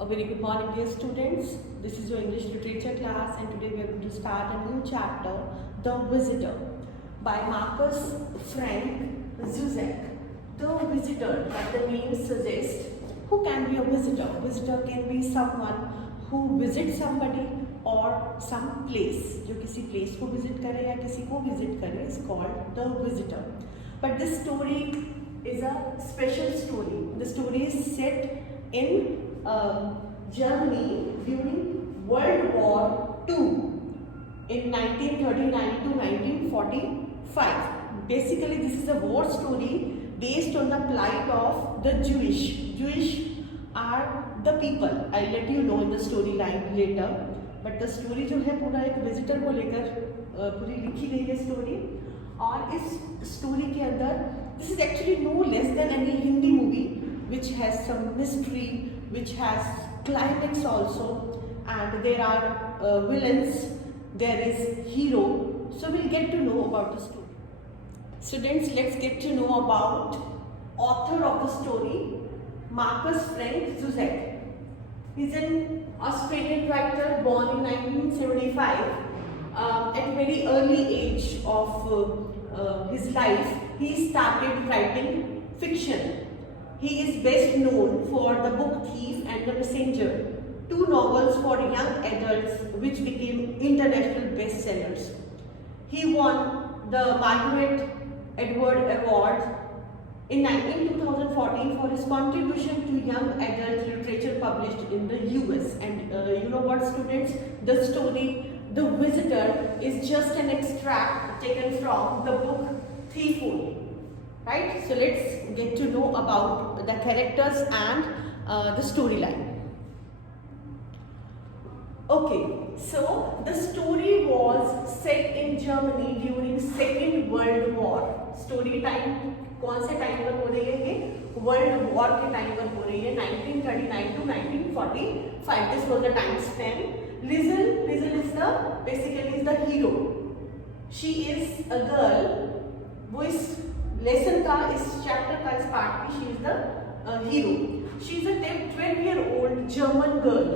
A very good morning, dear students. This is your English literature class, and today we are going to start a new chapter, The Visitor, by Marcus Frank Zuzek. The Visitor, like the name suggests, who can be a visitor? Visitor can be someone who visits somebody or some place. जो किसी place को visit करे या किसी को visit करे is called the visitor. But this story is a special story. The story is set in Germany during World War II in 1939 to 1945. Basically, this is a war story based on the plight of the Jewish. Jewish are the people. I'll let you know in the storyline later. But the story जो है पूरा एक visitor को लेकर पूरी लिखी गई है स्टोरी. और इस स्टोरी के अंदर this is actually no less than any Hindi movie which has some mystery, which has climax also, and there are villains, there is hero. So we'll get to know about the story. Students, let's get to know about author of the story, Marcus Frank Zuzek. He's an Australian writer born in 1975. At a very early age of his life, he started writing fiction. He is best known for The Book Thief and The Messenger, two novels for young adults which became international bestsellers. He won the Margaret Atwood Award in 2014 for his contribution to young adult literature published in the US. And you know what, students? The story, The Visitor, is just an extract taken from the book Thief only. Right? So let's get to know about the characters and the storyline. Okay, so the story was set in Germany during Second World War. Story time कौन से time पर हो रही है? ये world war के time पर हो रही है, 1939 to 1945. This was the time span. Lizel is the basically is the hero. She is a girl. वो इस लेसन का, इस चैप्टर का, इस पार्ट की she is the hero. She is a 12-year-old German girl.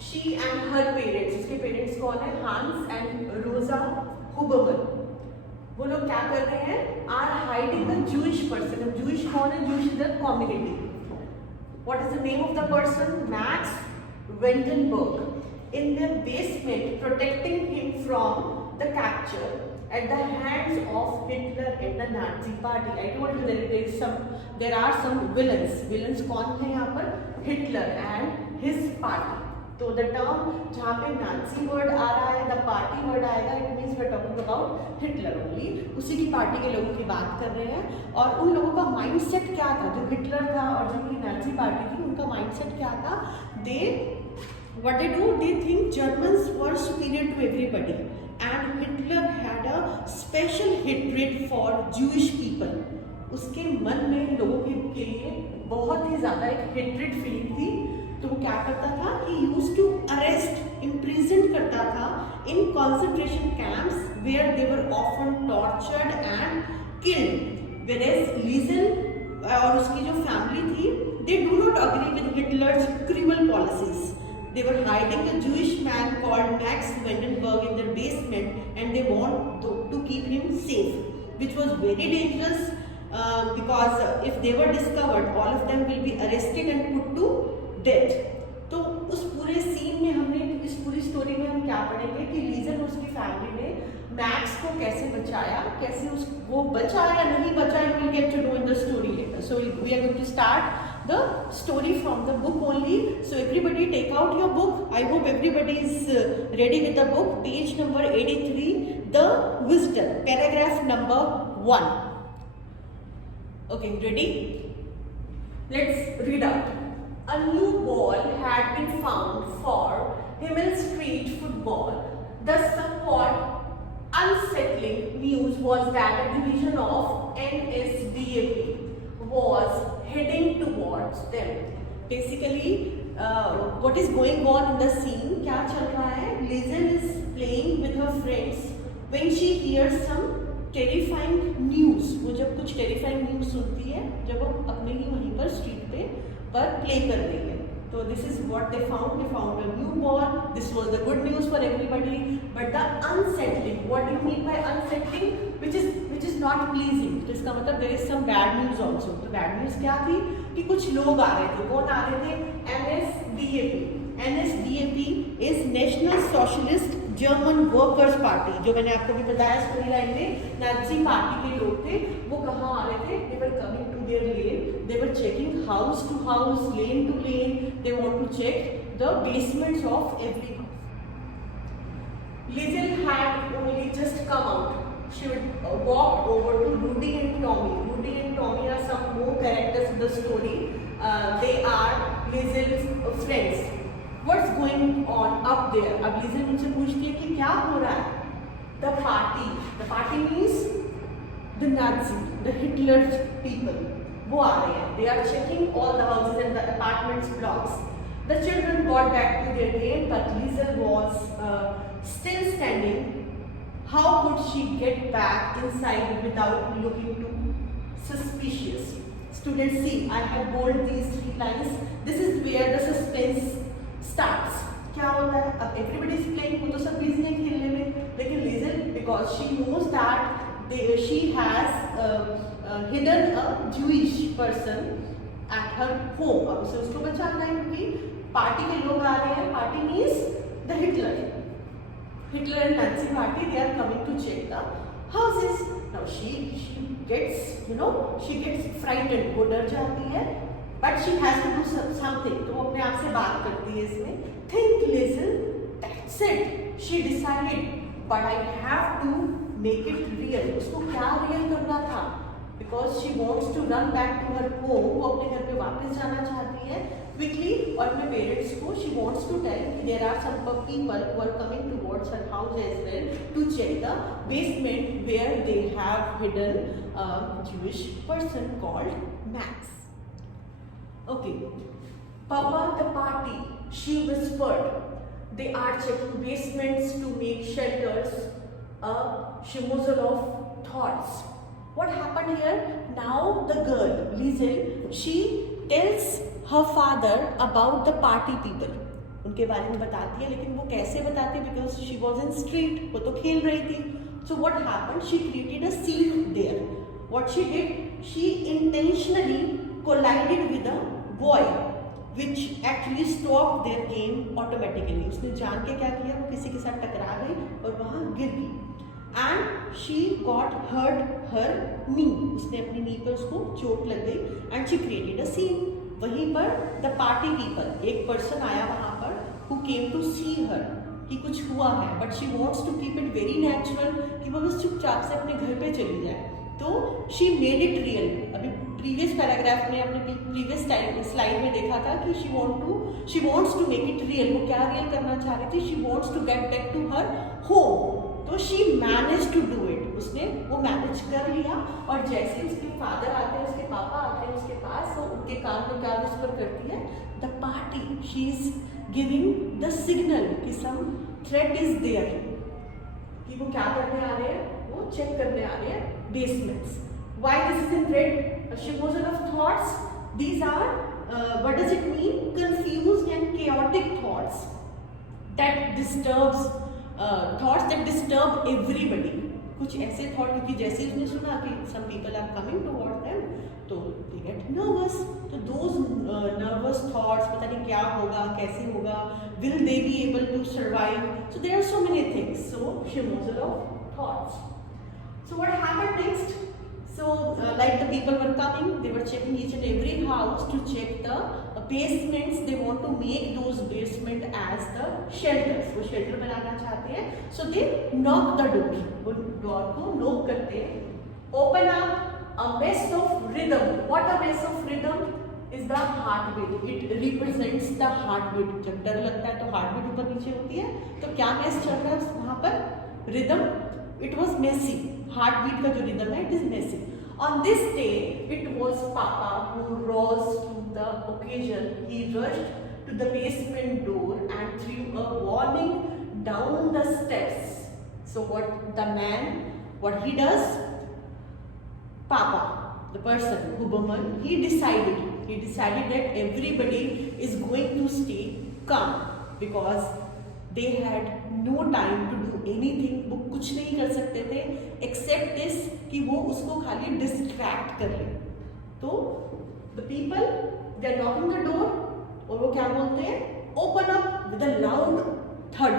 She and her parents, उसके parents कौन है? हांस एंड रोजा हुबरमन. वो लोग क्या कर रहे हैं? Are hiding the Jewish person. Jewish कौन है? Jewish is the community. What is the name of the person? Max Vandenburg. In their basement, protecting him from the capture at the hands of Hitler and the Nazi party. I told you that there are some villains. Villains कौन है यहाँ पर? Hitler and his party. तो the term जहाँ पे Nazi word आ रहा है, the party word आएगा, it means we are talking about Hitler only. उसी की पार्टी के लोगों की बात कर रहे हैं. और उन लोगों का माइंडसेट क्या था? जो हिटलर था और जो नाजी पार्टी थी, उनका माइंडसेट क्या था? What they do, they think Germans were superior to everybody, and Hitler had a special hatred for Jewish people. उसके मन में लोगों के लिए बहुत ही ज़्यादा एक hatred feeling थी. तो वो क्या करता था? He used to arrest, imprison करता था in concentration camps where they were often tortured and killed. Whereas Lizel और उसकी जो family थी, they do not agree with Hitler's cruel policies. They were hiding a Jewish man called Max Vandenberg in their basement, and they want to keep him safe, which was very dangerous because if they were discovered, all of them will be arrested and put to death. तो उस पूरे scene में हमने, इस पूरी story में हम क्या पढ़ेंगे कि लीजन और उसकी फैमिली ने मैक्स को कैसे बचाया, कैसे वो बचा या नहीं बचा. You will get to know in the story later. So we are going to start the story from the book only. So everybody take out your book. I hope everybody is ready with the book. Page number 83, The Visitor, paragraph number 1. Okay, ready? Let's read out. A new ball had been found for Himmel Street football. The somewhat unsettling news was that a division of NSDAP was heading towards them. Basically, what is going on in the scene? क्या चल रहा है? Lizel is playing with her friends when she hears some terrifying news. वो जब कुछ terrifying news सुनती है, जब वो अपने ही वहीं पर स्ट्रीट पे पर प्ले कर रही है. So this is what they found. They found a newborn. This was the good news for everybody. But the unsettling, what do you mean by unsettling? Which is not pleasing. तो इसका मतलब there is some bad news also. तो bad news क्या थी कि कुछ लोग आ रहे थे. कौन आ रहे थे? NSDAP. NSDAP is National Socialist German Workers Party. जो मैंने आपको भी बताया स्टोरी लाइन में, नाजी पार्टी के लोग थे. वो कहाँ आ रहे थे? They were coming to their lane. They were checking house to house, lane to lane. They want to check the basements of every house. Liesl had only just come out. She would walk over to Rudy and Tommy. Rudy and Tommy are some more characters in the story. They are Liesl's friends. What's going on up there? अब Liesl उनसे पूछती है कि क्या हो रहा है? The party. The party means the Nazi, the Hitler people. वो आ रहे हैं. They are checking all the houses and the apartments blocks. The children got back to their lane, but Liesl was still standing. How could she get back inside without looking too suspicious? Students, see, I have bold these 3 lines. This is where the suspense starts. क्या होता है? अब everybody is playing, वो तो सब busy हैं खेलने में, लेकिन Liesl, because she knows that she has hidden a Jewish person at her home. अब उसे उसको बचाना है क्योंकि पार्टी के लोग आ रहे हैं. Party means the Hitler and Nazi party. They are coming to check the houses. Now she gets frightened. वो डर जाती है. But she has to do something. तो वो अपने आप से बात करती है इसमें. Think Liesl, that's it. She decided, but I have to make it real. उसको क्या real करना था? Because she wants to run back to her home. वो अपने घर पे वापस जाना चाहती है quickly. और अपने parents को she wants to tell कि there are some people who are coming towards her house as well to check the basement where they have hidden a Jewish person called Max. Okay, Papa, the party, she whispered. They are checking basements to make shelters. A schmozzle of thoughts. What happened here? Now the girl, Liesl, she tells her father about the party people. उनके बारे में बताती है, लेकिन वो कैसे बताती है? Because she was in street, वो तो खेल रही थी. So what happened? She created a scene there. What she did? She intentionally collided with a boy, which actually stopped their game automatically. उसने जान के क्या किया? वो किसी के साथ टकरा गई और वहाँ गिर गई. And she got hurt her knee. उसने अपनी नी पर उसको चोट लग गई. And she created a scene. वहीं पर the party people, एक person आया वहाँ पर who came to see her कि कुछ हुआ है. But she wants to keep it very natural कि वो बस चुपचाप से अपने घर पे चली जाए. तो she made it real. अभी प्रीवियस पैराग्राफ में आपने प्रीवियस स्लाइड में देखा था कि she wants to make it real. वो क्या रियल करना चाह रही थी? She wants to get back to her home. तो she managed to do it. उसने वो मैनेज कर लिया. और जैसे उसके फादर आते हैं, उसके पापा आते हैं उसके पास, तो उनके कान में क्या विस्पर करती है? The party. She is giving the signal कि some threat is there. कि वो क्या करने आ रहे हैं? वो चेक करने आ रहे हैं basements. Why this is in red? A schmozzle of thoughts. These are what does it mean? Confused and chaotic thoughts that disturbs thoughts that disturb everybody. कुछ ऐसे थॉट, क्योंकि जैसे उसने सुना कि some people are coming toward them, तो they get nervous. तो those nervous thoughts, पता नहीं क्या होगा, कैसे होगा, will they be able to survive? So there are so many things. So schmozzle of thoughts. So what happened next? So like the people were coming, they were checking each and every house to check the basements. They want to make those basement as the shelters. वो shelter बनाना चाहते हैं. So they knock the door. वो door को knock करते हैं. Open up a mess of rhythm. What a mess of rhythm is the heartbeat. It represents the heartbeat. जब डर लगता है तो heartbeat ऊपर नीचे होती है. तो क्या mess चल रहा है वहाँ पर? Rhythm. It was messy. Heartbeat का जो rhythm है, it is messy. On this day, it was Papa who rose to the occasion. He rushed to the basement door and threw a warning down the steps. So what he does? Papa, the person, Huberman, he he decided that everybody is going to stay calm because they had no time to do anything. वो कुछ नहीं कर सकते थे except this कि वो उसको खाली distract कर ले. तो the people they are knocking the door और वो क्या बोलते हैं, open up with a loud thud.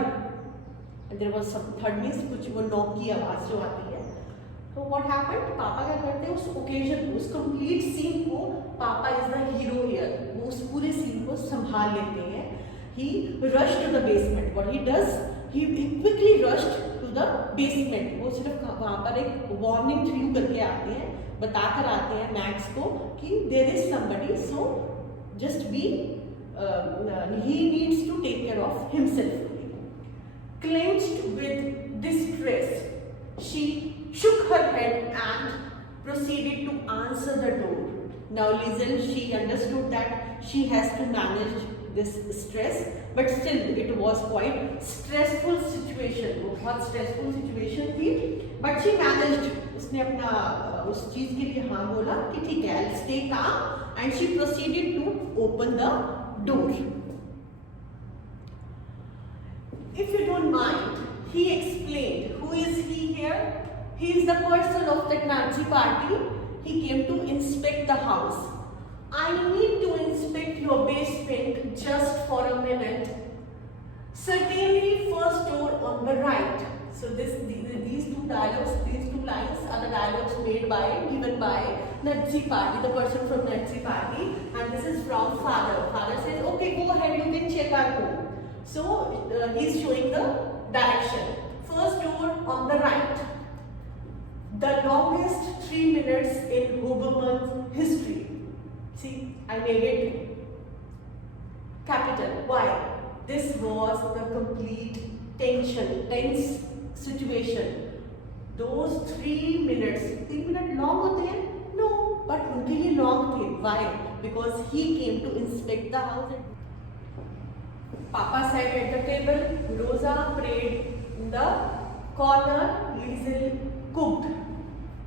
And there was some thud means कुछ वो knock की आवाज जो आती है. तो what happened? पापा क्या करते हैं, उस occasion को, उस complete scene को, पापा is the hero here. वो उस पूरे scene को संभाल लेते हैं. He rushed to the basement. What he does? He quickly rushed to the basement. वो सिर्फ वहाँ पर एक warning through करके आते हैं, बताकर आते हैं मैक्स को कि there is somebody, so just be. He needs to take care of himself. Clenched with distress, she shook her head and proceeded to answer the door. Now Liesl, she understood that she has to manage this stress, but still it was quite stressful situation. वो बहुत stressful situation थी, but she managed. उसने अपना उस चीज के लिए हाँ बोला कि ठीक है, I'll stay calm, and she proceeded to open the door. If you don't mind, he explained. Who is he here? He is the person of that Nazi party. He came to inspect the house. I need to inspect your basement just for a minute. Certainly, first door on the right. So these two dialogues, these two lines are the dialogues given by Nazi party, the person from Nazi party, and this is from father. Father says, okay, go ahead, you can check our home. So he's showing the direction. First door on the right. The longest 3 minutes in Hoberman's history. See, I made it capital. Why? This was the complete tense situation. Those 3 minutes, 3 minutes long होते हैं? No, but उनके लिए long थे. Why? Because he came to inspect the house. Papa sat at the table. Rosa prayed in the corner. Liesl cooked.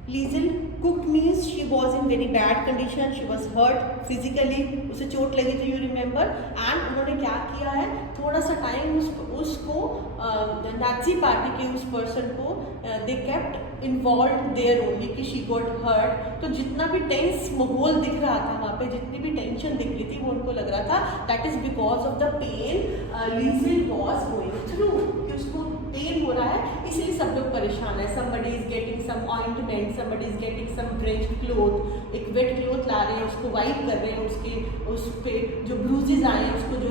Liesl cooked means she was in very bad condition. She was hurt physically. उसे चोट लगी थी, you remember? And उन्होंने क्या किया है? थोड़ा सा टाइम उसको नाजी पार्टी के उस पर्सन को they kept involved there only कि she got hurt. तो जितना भी टेंस माहौल दिख रहा था वहाँ पे, जितनी भी टेंशन दिख रही थी, वो उनको लग रहा था that is because of the pain Liesl was going through. कि उसको पेन हो रहा है, इसलिए सब लोग परेशान है. Somebody is getting some ointment, somebody is getting some drenched cloth. एक wet cloth ला रहे हैं, उसको वाइप कर रहे हैं, उसके उस पे जो ब्रूजेस आए हैं, उसको जो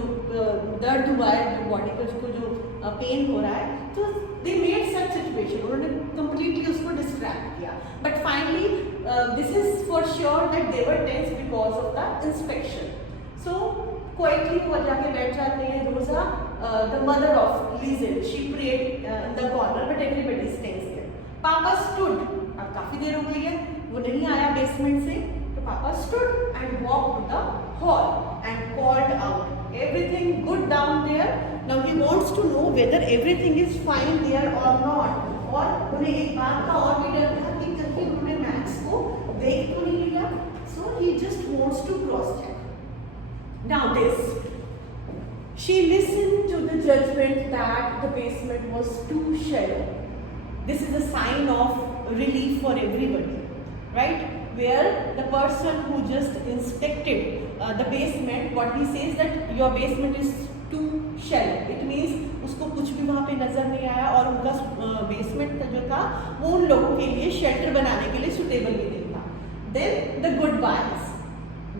दर्द हुआ है, जो बॉडी पे उसको जो पेन हो रहा है, तो they made such situation. उन्होंने completely उसको distract किया. But finally, this is for sure that they were tense because of the inspection. So quietly वो जाके बैठ जाते हैं. Rosa, the mother of Liesl, she prayed in the corner, but everybody stays there. Papa stood. अब काफी देर हो गई है, वो नहीं आया बेसमेंट से, तो पापा stood and walked to the hall and called out, everything good down there? Now he wants to know whether everything is fine there or not. और उन्हें एक बात का और भी डर था कि कहीं उन्होंने मैक्स को देख तो नहीं लिया. So he just wants to cross check. Now this, she listened to the judgment that the basement was too shallow. This is a sign of relief for everybody, right? Where the person who just inspected the basement, what he says that your basement is too shallow. It means उसको कुछ भी वहाँ पे नजर नहीं आया और उनका बेसमेंट जो था वो उन लोगों के लिए शेल्टर बनाने के लिए सुटेबल भी नहीं था. Then the goodbyes.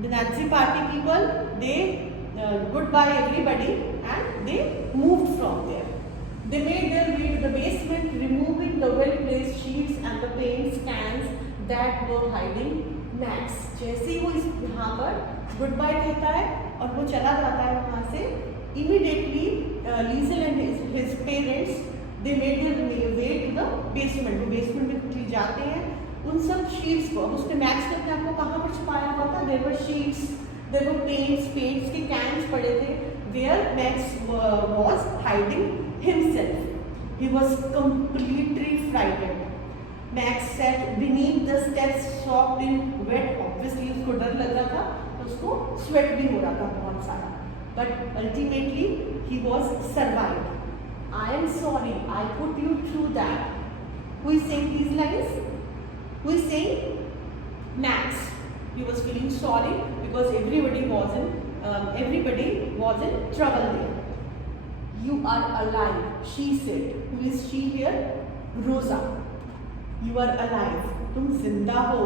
The Nazi party people, they goodbye everybody and they moved from there. They made their way to the basement, removing the well-placed sheets and the paint cans that were hiding Max. जैसे ही वो इस यहाँ पर goodbye कहता है और वो चला जाता है वहाँ से, immediately Liesl and his parents they made their way to the basement. वो basement में quickly जाते हैं. उन सब sheets को उसने Max ने अपने आप को कहाँ पर छुपाया हुआ था? There were sheets, there were paints के cans पड़े थे. Where Max was hiding himself. He was completely frightened. Max sat beneath the steps, soaked in wet. Obviously उसको डर लग रहा था, तो उसको स्वेट भी हो रहा था बहुत सारा, but ultimately he was survive. I am sorry I put you through that. Who is saying these lines? Who is saying? Max. He was feeling sorry because everybody was in trouble there. You are alive, she said. Who is she here? Rosa. You are alive. तुम जिंदा हो.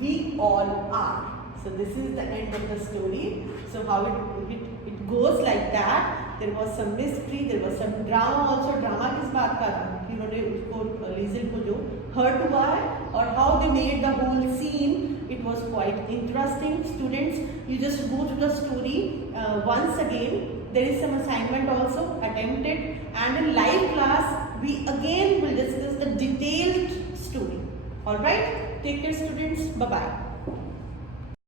We all are. So this is the end of the story. So how it goes like that. There was some mystery, there was some drama also. Drama किस बात का था कि उन्होंने उसको लीजिल को जो hurt हुआ है और how they made the whole scene. It was quite interesting. Students, you just go to the story once again. There is some assignment also attempted, and in live class we again will discuss the detailed story. All right, take care students. Bye bye.